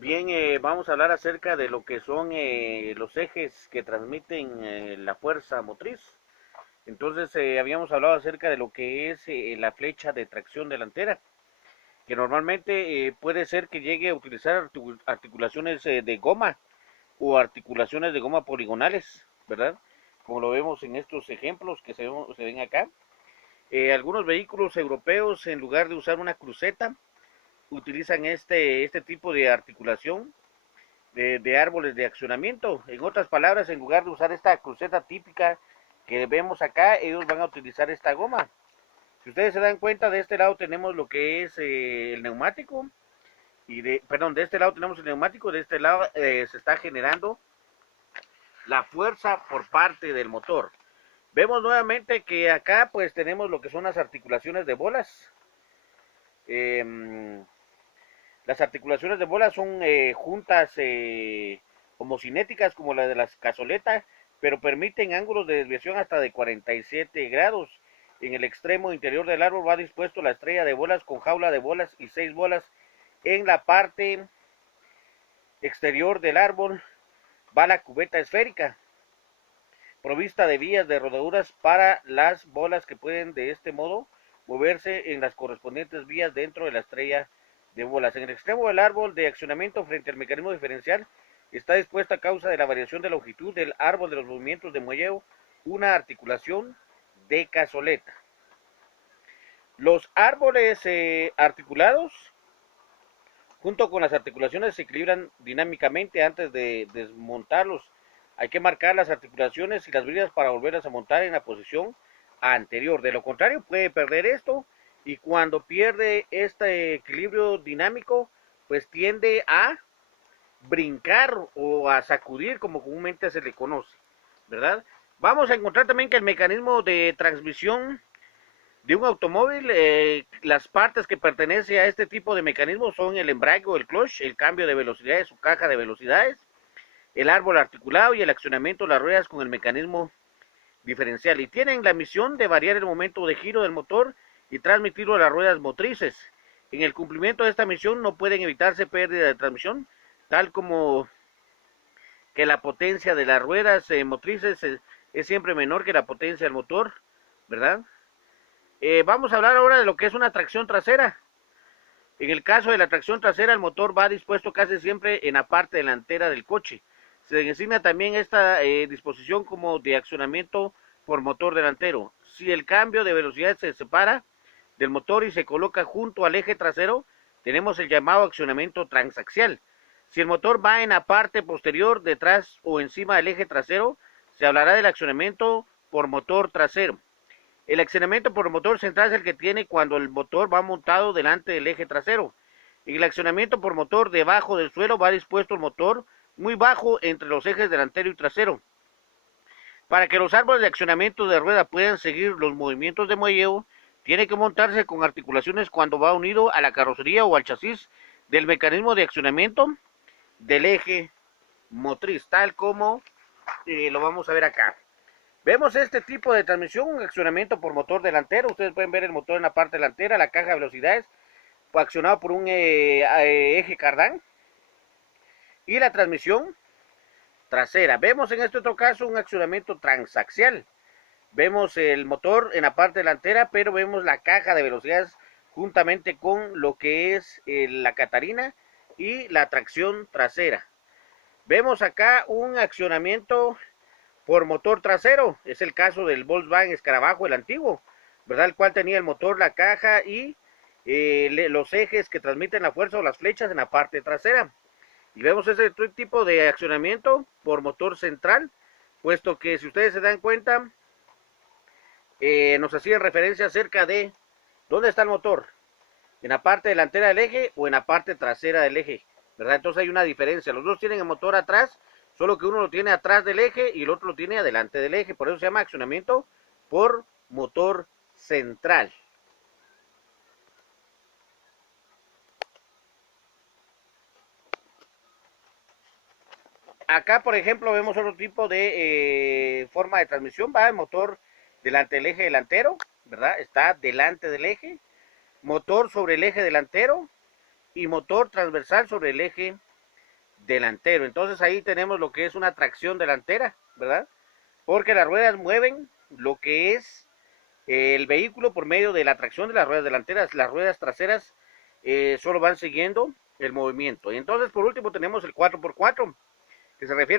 Bien, vamos a hablar acerca de lo que son los ejes que transmiten la fuerza motriz. Entonces, habíamos hablado acerca de lo que es la flecha de tracción delantera, que normalmente puede ser que llegue a utilizar articulaciones de goma o articulaciones de goma poligonales, ¿verdad? Como lo vemos en estos ejemplos que se ven acá. Algunos vehículos europeos, en lugar de usar una cruceta, utilizan este tipo de articulación de árboles de accionamiento. En otras palabras, en lugar de usar esta cruceta típica que vemos acá, ellos van a utilizar esta goma. Si ustedes se dan cuenta, de este lado tenemos lo que es el neumático, de este lado tenemos el neumático, de este lado se está generando la fuerza por parte del motor. Vemos nuevamente que acá pues tenemos lo que son las articulaciones de bolas. Eh, Las articulaciones de bola son juntas homocinéticas como la de las cazoletas, pero permiten ángulos de desviación hasta de 47 grados. En el extremo interior del árbol va dispuesto la estrella de bolas con jaula de bolas y 6 bolas. En la parte exterior del árbol va la cubeta esférica, provista de vías de rodaduras para las bolas que pueden de este modo moverse en las correspondientes vías dentro de la estrella de bolas. En el extremo del árbol de accionamiento frente al mecanismo diferencial está dispuesta a causa de la variación de longitud del árbol de los movimientos de muelleo una articulación de cazoleta. Los árboles articulados junto con las articulaciones se equilibran dinámicamente antes de desmontarlos. Hay que marcar las articulaciones y las bridas para volverlas a montar en la posición anterior. De lo contrario, puede perder esto y cuando pierde este equilibrio dinámico, pues tiende a brincar o a sacudir, como comúnmente se le conoce, ¿verdad? Vamos a encontrar también que el mecanismo de transmisión de un automóvil, las partes que pertenecen a este tipo de mecanismo son el embrague o el clutch, el cambio de velocidades, su caja de velocidades, el árbol articulado y el accionamiento de las ruedas con el mecanismo diferencial. Y tienen la misión de variar el momento de giro del motor y transmitirlo a las ruedas motrices. En el cumplimiento de esta misión no pueden evitarse pérdidas de transmisión, tal como que la potencia de las ruedas motrices es siempre menor que la potencia del motor, ¿verdad? Vamos a hablar ahora de lo que es una tracción trasera. En el caso de la tracción trasera, el motor va dispuesto casi siempre en la parte delantera del coche. Se designa también esta disposición como de accionamiento por motor delantero. Si el cambio de velocidad se separa del motor y se coloca junto al eje trasero, tenemos el llamado accionamiento transaxial. Si el motor va en la parte posterior, detrás o encima del eje trasero, se hablará del accionamiento por motor trasero. El accionamiento por motor central es el que tiene cuando el motor va montado delante del eje trasero. En el accionamiento por motor debajo del suelo va dispuesto el motor muy bajo entre los ejes delantero y trasero. Para que los árboles de accionamiento de rueda puedan seguir los movimientos de muelleo, tiene que montarse con articulaciones cuando va unido a la carrocería o al chasis del mecanismo de accionamiento del eje motriz, tal como lo vamos a ver acá. Vemos este tipo de transmisión, un accionamiento por motor delantero. Ustedes pueden ver el motor en la parte delantera, la caja de velocidades, accionado por un eje cardán. Y la transmisión trasera. Vemos en este otro caso un accionamiento transaxial. Vemos el motor en la parte delantera, pero vemos la caja de velocidades juntamente con lo que es la catarina y la tracción trasera. Vemos acá un accionamiento por motor trasero, es el caso del Volkswagen Escarabajo, el antiguo, ¿verdad? El cual tenía el motor, la caja y los ejes que transmiten la fuerza o las flechas en la parte trasera. Y vemos ese tipo de accionamiento por motor central, puesto que si ustedes se dan cuenta, nos hacían referencia acerca de dónde está el motor, en la parte delantera del eje o en la parte trasera del eje, ¿verdad? Entonces hay una diferencia, los dos tienen el motor atrás, solo que uno lo tiene atrás del eje y el otro lo tiene adelante del eje, por eso se llama accionamiento por motor central. Acá, por ejemplo, vemos otro tipo de forma de transmisión, va el motor delante del eje delantero, ¿verdad? Está delante del eje, motor sobre el eje delantero y motor transversal sobre el eje delantero. Entonces ahí tenemos lo que es una tracción delantera, ¿verdad? Porque las ruedas mueven lo que es el vehículo por medio de la tracción de las ruedas delanteras. Las ruedas traseras solo van siguiendo el movimiento. Y entonces por último tenemos el 4x4, que se refiere